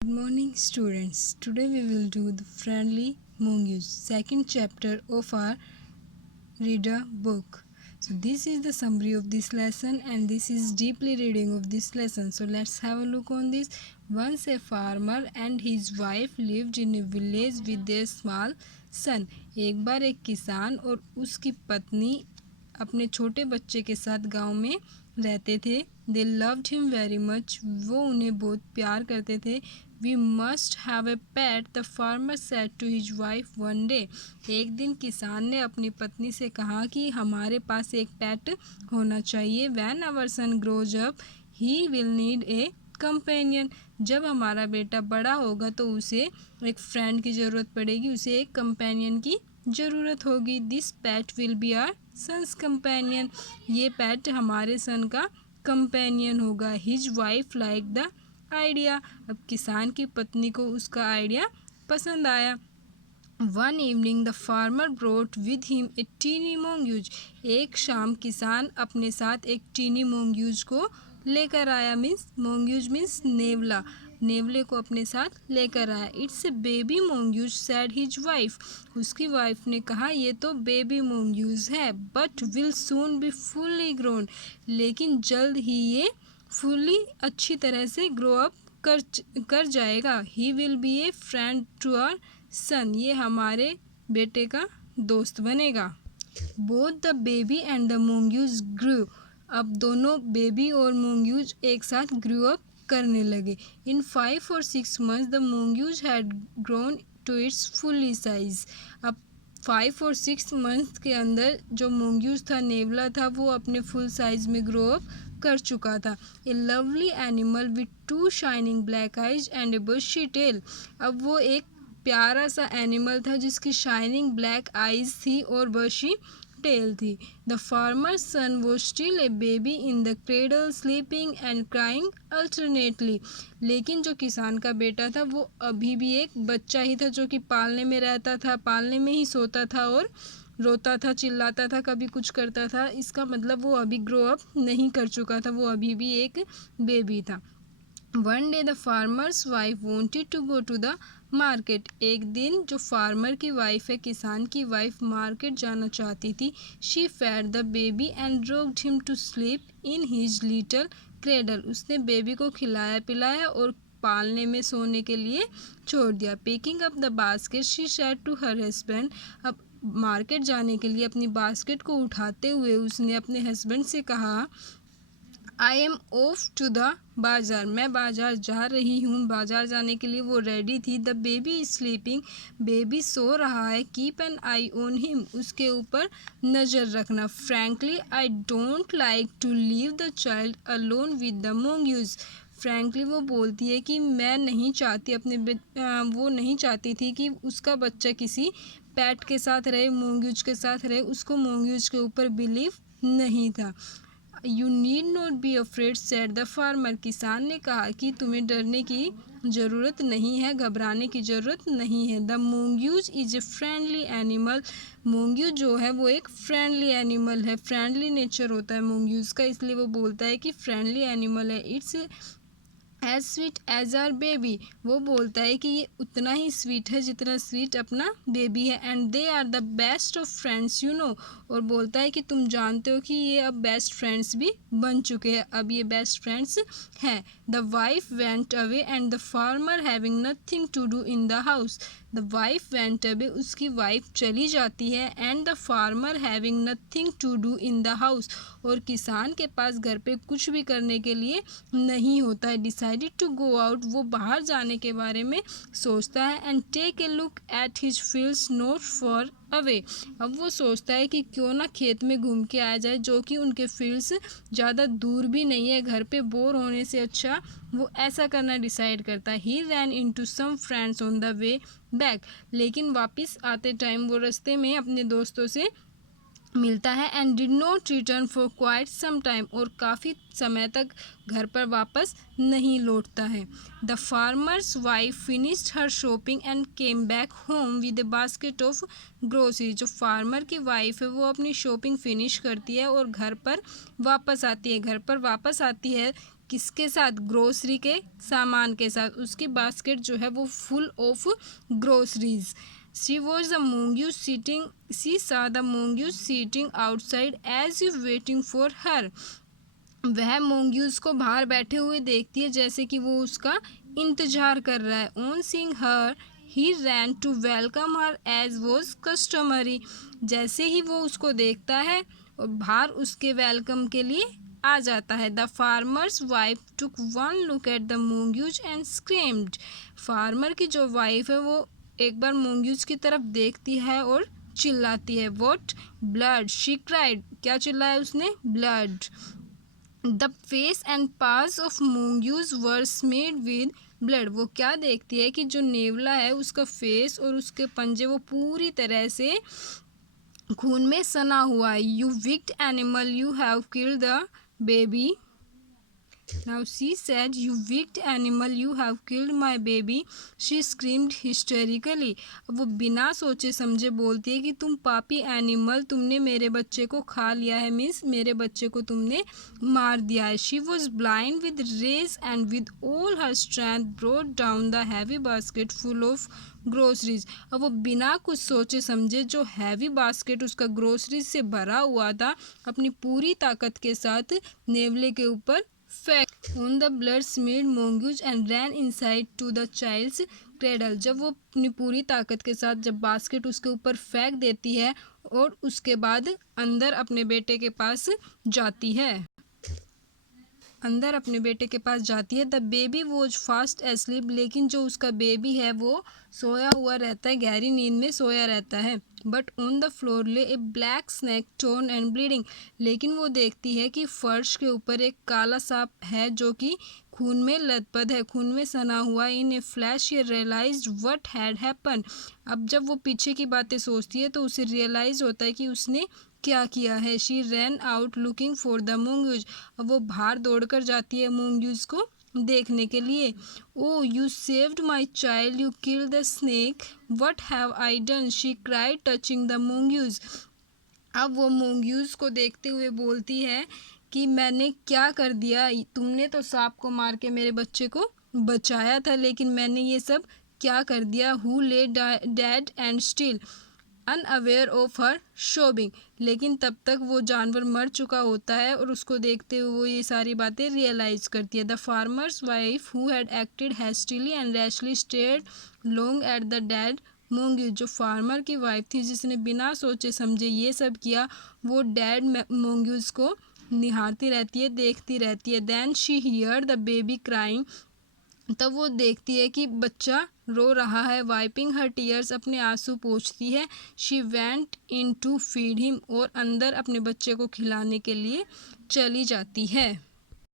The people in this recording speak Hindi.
Good morning, students. Today we will do the friendly mongoose, second chapter of our reader book. So this is the summary of this lesson and this is deeply reading of this lesson. So let's have a look on this. Once a farmer and his wife lived in a village with their small son. एक बार एक किसान और उसकी पत्नी अपने छोटे बच्चे के साथ गांव में रहते थे. They loved him very much. वो उन्हें बहुत प्यार करते थे. We must have a pet, the farmer said to his wife one day. एक दिन किसान ने अपनी पत्नी से कहा कि हमारे पास एक पेट होना चाहिए. When our son grows up, he will need a companion. जब हमारा बेटा बड़ा होगा तो उसे एक फ्रेंड की ज़रूरत पड़ेगी, उसे एक कंपेनियन की ज़रूरत होगी. This pet will be our son's companion. ये पैट हमारे सन का कंपेनियन होगा. His wife like the idea. अब किसान की पत्नी को उसका आइडिया पसंद आया. One evening the farmer brought with him a tiny mongoose. एक शाम किसान अपने साथ एक टीनी मोंग्यूज को लेकर आया. मोंग्यूज मीन्स नेवला. नेवले को अपने साथ लेकर आया. It's a baby mongoose said his wife. उसकी वाइफ ने कहा ये तो बेबी मोंग्यूज है, but will soon be fully grown. लेकिन जल्द ही ये फुल्ली अच्छी तरह से ग्रो अप कर जाएगा. He will be a friend to our son. ये हमारे बेटे का दोस्त बनेगा. Both the baby and the mongoose grew. अब दोनों बेबी और मोंग्यूज एक साथ ग्रू अप करने लगे. In 5 or 6 months the mongoose had grown to its fully size. अब 5 or 6 months के अंदर जो मोंग्यूज था, नेवला था, वो अपने फुल साइज में ग्रो अप कर चुका था. A lovely animal with 2 shining black eyes and a bushy tail. अब वो एक प्यारा सा एनिमल था जिसकी शाइनिंग ब्लैक आइज थी और बशी टेल थी. द फार्मर्स सन वो still a baby in the cradle sleeping and crying alternately. लेकिन जो किसान का बेटा था वो अभी भी एक बच्चा ही था जो कि पालने में रहता था, पालने में ही सोता था और रोता था, चिल्लाता था, कभी कुछ करता था. इसका मतलब वो अभी ग्रो अप नहीं कर चुका था, वो अभी भी एक बेबी था. One day the farmer's wife wanted to go to the market. एक दिन जो फार्मर की वाइफ है, किसान की वाइफ, मार्केट जाना चाहती थी. She fed the baby and rocked him to sleep in his little cradle. उसने बेबी को खिलाया पिलाया और पालने में सोने के लिए छोड़ दिया. Picking up the basket she said to her husband. अब मार्केट जाने के लिए अपनी बास्केट को उठाते हुए उसने अपने हस्बैंड से कहा, I am off to the bazaar. मैं बाज़ार जा रही हूँ. बाज़ार जाने के लिए वो रेडी थी. The baby is sleeping. Baby सो रहा है. Keep an eye on him. उसके ऊपर नज़र रखना. Frankly I don't like to leave the child alone with the mongoose. Frankly वो बोलती है कि मैं नहीं चाहती वो नहीं चाहती थी कि उसका बच्चा किसी पैट के साथ रहे, मोंग्यूज के साथ रहे. उसको मोंग्यूज के ऊपर बिलीव नहीं था. You need not be afraid said the farmer. किसान ने कहा कि तुम्हें डरने की ज़रूरत नहीं है, घबराने की ज़रूरत नहीं है. The mongoose is a friendly animal. Mongoose जो है वो एक फ्रेंडली एनिमल है. फ्रेंडली नेचर होता है मोंग्यूज का, इसलिए वो बोलता है कि फ्रेंडली एनिमल है. It's as sweet as our baby. वो बोलता है कि ये उतना ही स्वीट है जितना स्वीट अपना बेबी है. And they are the best of friends you know. और बोलता है कि तुम जानते हो कि ये अब बेस्ट फ्रेंड्स भी बन चुके हैं, अब ये बेस्ट फ्रेंड्स हैं. The wife went away and the farmer having nothing to do in the house. The wife went away. उसकी वाइफ चली जाती है. And the farmer having nothing to do in the house. और किसान के पास घर पे कुछ भी करने के लिए नहीं होता है. Decided to go out. वो बाहर जाने के बारे में सोचता है. And take a look at his fields not far away. अब वो सोचता है कि क्यों ना खेत में घूम के आया जाए, जो कि उनके फील्ड्स ज़्यादा दूर भी नहीं है. घर पे बोर होने से अच्छा वो ऐसा करना डिसाइड करता है. He ran into some friends on the way back. लेकिन वापस आते टाइम वो रास्ते में अपने दोस्तों से मिलता है. And did not return for quite some time. और काफ़ी समय तक घर पर वापस नहीं लौटता है. The farmer's wife finished her shopping and came back home with A basket of grocery. जो फार्मर की वाइफ है वो अपनी शॉपिंग फिनिश करती है और घर पर वापस आती है. किसके साथ? ग्रोसरी के सामान के साथ। उसकी बास्केट जो है वो full of groceries. She saw the mongoose sitting outside as if waiting for her. वह मोंग्यूज को बाहर बैठे हुए देखती है जैसे कि वो उसका इंतजार कर रहा है। On seeing her, he ran to welcome her as was customary. जैसे ही वो उसको देखता है और बाहर उसके वेलकम के लिए आ जाता है। The farmer's wife took one look at the mongoose and screamed. Farmer की जो वाइफ है वो एक बार मोंग्यूज की तरफ देखती है और चिल्लाती है। What? Blood, she cried. क्या चिल्लाया उसने? Blood. The face and paws of mongoose were smeared with blood. वो क्या देखती है कि जो नेवला है उसका फेस और उसके पंजे वो पूरी तरह से खून में सना हुआ है। You wicked animal, you have killed the baby. Now she said, "You wicked animal, you have killed my baby." She screamed hysterically. अब वो बिना सोचे समझे बोलती है कि तुम पापी एनिमल, तुमने मेरे बच्चे को खा लिया है, मीन्स मेरे बच्चे को तुमने मार दिया है। She was blind with rage and with all her strength brought down the heavy basket full of groceries. अब वो बिना कुछ सोचे समझे जो हैवी बास्केट उसका ग्रोसरीज से भरा हुआ था अपनी पूरी ताकत के साथ नेवले के ऊपर फेंक। On the blood smeared mongoose and ran inside to the child's cradle. जब वो अपनी पूरी ताकत के साथ जब बास्केट उसके ऊपर फेंक देती है और उसके बाद अंदर अपने बेटे के पास जाती है। The baby was fast asleep. लेकिन जो उसका बेबी है वो सोया हुआ रहता है, गहरी नींद में सोया रहता है। But on the floor lay a black snake torn and bleeding. लेकिन वो देखती है कि फर्श के ऊपर एक काला सांप है जो कि खून में लथपथ है, खून में सना हुआ। In a flash she realised what had happen. अब जब वो पीछे की बातें सोचती है तो उसे रियलाइज होता है कि उसने क्या किया है। She ran out looking for the mongoose. अब वो बाहर दौड़कर जाती है मोंग्यूज को देखने के लिए। Oh you saved my child, you kill the snake, what have I done, she cried touching the mongoose. अब वो मोंग्यूज को देखते हुए बोलती है कि मैंने क्या कर दिया, तुमने तो सांप को मार के मेरे बच्चे को बचाया था, लेकिन मैंने ये सब क्या कर दिया। Who lay dead and still unaware of her sobbing. लेकिन तब तक वो जानवर मर चुका होता है और उसको देखते हुए वो ये सारी बातें रियलाइज करती है। The farmer's wife who had acted hastily and rashly stared long at the dead mongoose. जो फार्मर की वाइफ थी जिसने बिना सोचे समझे ये सब किया, वो डेड मोंग्यूज को निहारती रहती है, देखती रहती है। Then she hear the baby crying. तब वो देखती है कि बच्चा रो रहा है। वाइपिंग हर टीयर्स, अपने आंसू पोंछती है। She went into feed him, और अंदर अपने बच्चे को खिलाने के लिए चली जाती है।